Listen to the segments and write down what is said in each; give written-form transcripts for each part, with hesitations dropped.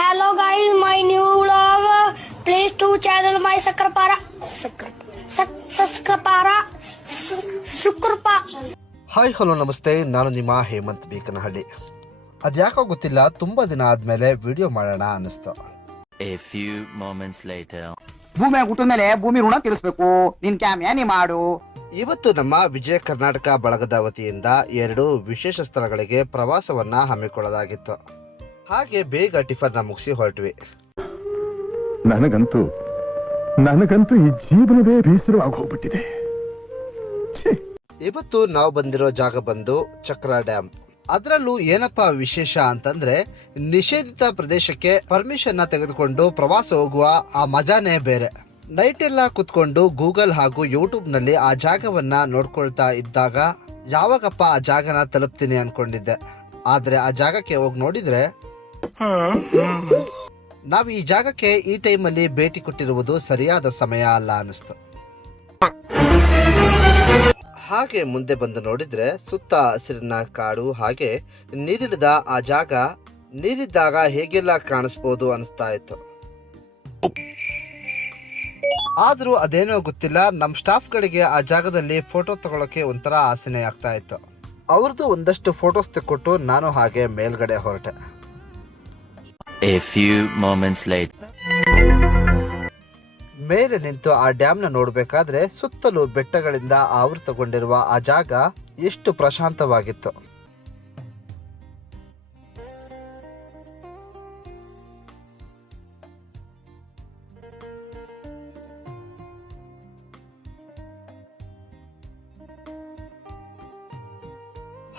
Hello guys, my new vlog. Please to channel my Sakrapara. Sukrapa. Hi hello ನಮಸ್ತೆ, ನಾನು ನಿಮ್ಮ ಹೇಮಂತ್ ಬೇಕನಹಳ್ಳಿ. ಅದ್ಯಾಕೋ ಗೊತ್ತಿಲ್ಲ, ತುಂಬಾ ದಿನ ಆದ್ಮೇಲೆ ವಿಡಿಯೋ ಮಾಡೋಣ ಅನ್ನಿಸ್ತು. A few moments later. ಭೂಮಿ ಹುಟ್ಟಿದ ಮೇಲೆ ಭೂಮಿ ಋಣ ತೀರಿಸಬೇಕು. ನಿನ್ ಕ್ಯಾಮ್ಯಾನಿ ಮಾಡು. ಇವತ್ತು ನಮ್ಮ ವಿಜಯ ಕರ್ನಾಟಕ ಬಳಗದ ವತಿಯಿಂದ 2 ವಿಶೇಷ ಸ್ಥಳಗಳಿಗೆ ಪ್ರವಾಸವನ್ನ ಹಮ್ಮಿಕೊಳ್ಳಲಾಗಿತ್ತು. ಹಾಗೆ ಬೇಗ ಟಿಫನ್ ಮುಗಿಸಿ ಹೊರಟ್ವಿ. ನನಗಂತೂ ಈ ಜೀವನವೇ ಬೇಸರವಾಗಿ ಹೋಗ್ಬಿಟ್ಟಿದೆ. ಇವತ್ತು ನಾವು ಬಂದಿರೋ ಜಾಗ ಬಂದು ಚಕ್ರ ಡ್ಯಾಮ್. ಅದರಲ್ಲೂ ಏನಪ್ಪಾ ವಿಶೇಷ ಅಂತಂದ್ರೆ, ನಿಷೇಧಿತ ಪ್ರದೇಶಕ್ಕೆ ಪರ್ಮಿಷನ್ ತೆಗೆದುಕೊಂಡು ಪ್ರವಾಸ ಹೋಗುವ ಆ ಮಜಾನೇ ಬೇರೆ. ನೈಟ್ ಎಲ್ಲ ಕುತ್ಕೊಂಡು ಗೂಗಲ್ ಹಾಗೂ ಯೂಟ್ಯೂಬ್ ನಲ್ಲಿ ಆ ಜಾಗವನ್ನ ನೋಡ್ಕೊಳ್ತಾ ಇದ್ದಾಗ ಯಾವಾಗಪ್ಪ ಆ ಜಾಗನ ತಲುಪ್ತೀನಿ ಅನ್ಕೊಂಡಿದ್ದೆ. ಆದ್ರೆ ಆ ಜಾಗಕ್ಕೆ ಹೋಗಿ ನೋಡಿದ್ರೆ ನಾವು ಈ ಜಾಗಕ್ಕೆ ಈ ಟೈಮಲ್ಲಿ ಭೇಟಿ ಕೊಟ್ಟಿರುವುದು ಸರಿಯಾದ ಸಮಯ ಅಲ್ಲ ಅನಿಸ್ತು. ಹಾಗೆ ಮುಂದೆ ಬಂದು ನೋಡಿದ್ರೆ ಸುತ್ತ ಹಸಿರಿನ ಕಾಡು, ಹಾಗೆ ನೀರಿಲ್ಲದ ಆ ಜಾಗ ನೀರಿದ್ದಾಗ ಹೇಗೆಲ್ಲ ಕಾಣಿಸ್ಬೋದು ಅನಿಸ್ತಾ ಇತ್ತು. ಆದ್ರೂ ಅದೇನೋ ಗೊತ್ತಿಲ್ಲ, ನಮ್ಮ ಸ್ಟಾಫ್ಗಳಿಗೆ ಆ ಜಾಗದಲ್ಲಿ ಫೋಟೋ ತಗೊಳಕ್ಕೆ ಒಂಥರ ಆಸೆನೆ ಆಗ್ತಾ ಇತ್ತು. ಅವ್ರದ್ದು ಒಂದಷ್ಟು ಫೋಟೋಸ್ ತೆಕ್ಕೊಟ್ಟು ನಾನು ಹಾಗೆ ಮೇಲ್ಗಡೆ ಹೊರಟೆ. A few moments later. ಮೇಲೆ ನಿಂತು ಆ ಡ್ಯಾಮ್ನ ನೋಡ್ಬೇಕಾದ್ರೆ ಸುತ್ತಲೂ ಬೆಟ್ಟಗಳಿಂದ ಆವೃತಗೊಂಡಿರುವ ಆ ಜಾಗ ಎಷ್ಟು ಪ್ರಶಾಂತವಾಗಿತ್ತು.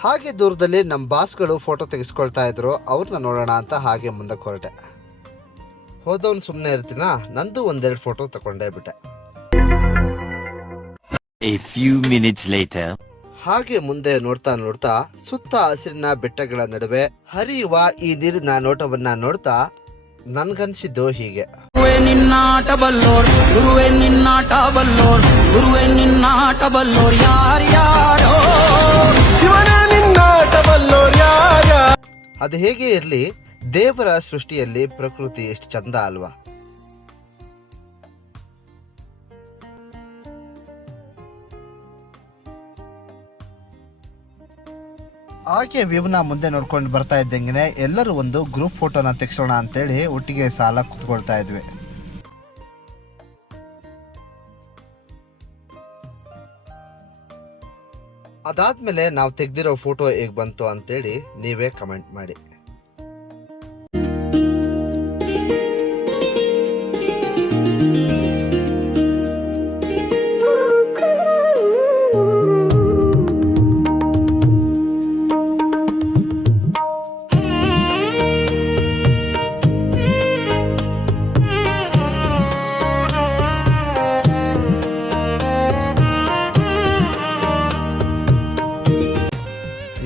ಹಾಗೆ ದೂರದಲ್ಲಿ ನಮ್ಮ ಬಾಸ್ಗಳು ಫೋಟೋ ತೆಗೆಸ್ಕೊಳ್ತಾ ಇದ್ರು. ಅವ್ರನ್ನ ನೋಡೋಣ ಅಂತ ಹಾಗೆ ಮುಂದಕ್ಕೆ ಹೊರಟೆ. ಹೋದವನು ಸುಮ್ಮನೆ ಇರ್ತೀನ, ನಂದು 1-2 ಫೋಟೋ ತಗೊಂಡೇ ಬಿಟ್ಟೆ. A few minutes later. ಹಾಗೆ ಮುಂದೆ ನೋಡ್ತಾ ನೋಡ್ತಾ ಸುತ್ತ ಹಸಿರಿನ ಬೆಟ್ಟಗಳ ನಡುವೆ ಹರಿಯುವ ಈ ನೀರಿನ ನೋಟವನ್ನ ನೋಡ್ತಾ ನನ್ಗನ್ಸಿದ್ದು ಹೀಗೆ. ಅದು ಹೇಗೆ ಇರ್ಲಿ, ದೇವರ ಸೃಷ್ಟಿಯಲ್ಲಿ ಪ್ರಕೃತಿ ಎಷ್ಟು ಚಂದ ಅಲ್ವಾ. ಹಾಗೆ ವ್ಯೂವ್ನ ಮುಂದೆ ನೋಡ್ಕೊಂಡು ಬರ್ತಾ ಇದ್ದಂಗೆ ಎಲ್ಲರೂ ಒಂದು ಗ್ರೂಪ್ ಫೋಟೋನ ತೆಗೆಸೋಣ ಅಂತೇಳಿ ಒಟ್ಟಿಗೆ ಸಾಲ ಕುತ್ಕೊಳ್ತಾ ಇದ್ವಿ. ಅದಾದ್ಮೇಲೆ ನಾವು ತೆಗ್ದಿರೋ ಫೋಟೋ ಹೇಗ್ ಬಂತು ಅಂತೇಳಿ ನೀವೇ ಕಮೆಂಟ್ ಮಾಡಿ.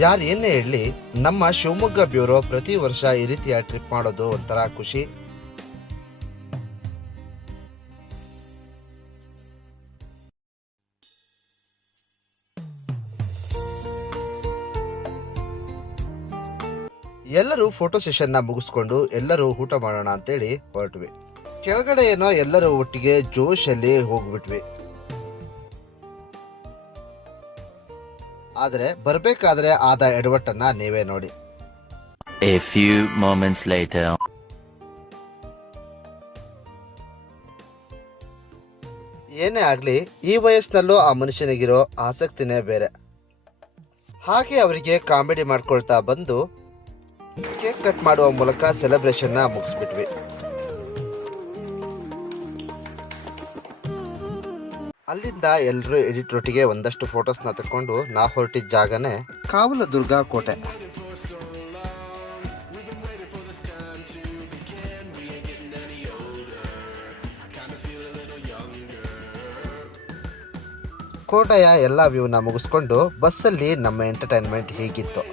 ಯಾರು ಏನೇ ಹೇಳಲಿ, ನಮ್ಮ ಶಿವಮೊಗ್ಗ ಬ್ಯೂರೋ ಪ್ರತಿ ವರ್ಷ ಈ ರೀತಿಯ ಟ್ರಿಪ್ ಮಾಡೋದು ಒಂಥರ ಖುಷಿ. ಎಲ್ಲರೂ ಫೋಟೋ ಸೆಷನ್ನ ಮುಗಿಸ್ಕೊಂಡು ಎಲ್ಲರೂ ಊಟ ಮಾಡೋಣ ಅಂತೇಳಿ ಹೊರಟ್ವಿ. ಕೆಳಗಡೆ ಏನೋ ಎಲ್ಲರೂ ಒಟ್ಟಿಗೆ ಜೋಶಲ್ಲಿ ಹೋಗ್ಬಿಟ್ವಿ. ಆದರೆ ಬರ್ಬೇಕಾದ್ರೆ ಆದ ಎಡವಟ್ಟನ್ನ ನೀವೇ ನೋಡಿ. A few moments later. ಏನೇ ಆಗ್ಲಿ, ಈ ವಯಸ್ಸಿನಲ್ಲೂ ಆ ಮನುಷ್ಯನಿಗಿರೋ ಆಸಕ್ತಿನೇ ಬೇರೆ. ಹಾಗೆ ಅವರಿಗೆ ಕಾಮಿಡಿ ಮಾಡ್ಕೊಳ್ತಾ ಬಂದು ಕೇಕ್ ಕಟ್ ಮಾಡುವ ಮೂಲಕ ಸೆಲೆಬ್ರೇಷನ್ನ ಮುಗಿಸ್ಬಿಟ್ವಿ. ಅಲ್ಲಿಂದ ಎಲ್ಲರೂ ಎಡಿಟ್ರೊಟ್ಟಿಗೆ ಒಂದಷ್ಟು ಫೋಟೋಸ್ನ ತಗೊಂಡು ನಾವು ಹೊರಟಿದ್ದ ಜಾಗನೇ ಕಾವಲದುರ್ಗ ಕೋಟೆ. ಕೋಟೆಯ ಎಲ್ಲ ವ್ಯೂನ ಮುಗಿಸ್ಕೊಂಡು ಬಸ್ಸಲ್ಲಿ ನಮ್ಮ ಎಂಟರ್ಟೈನ್ಮೆಂಟ್ ಹೀಗಿತ್ತು.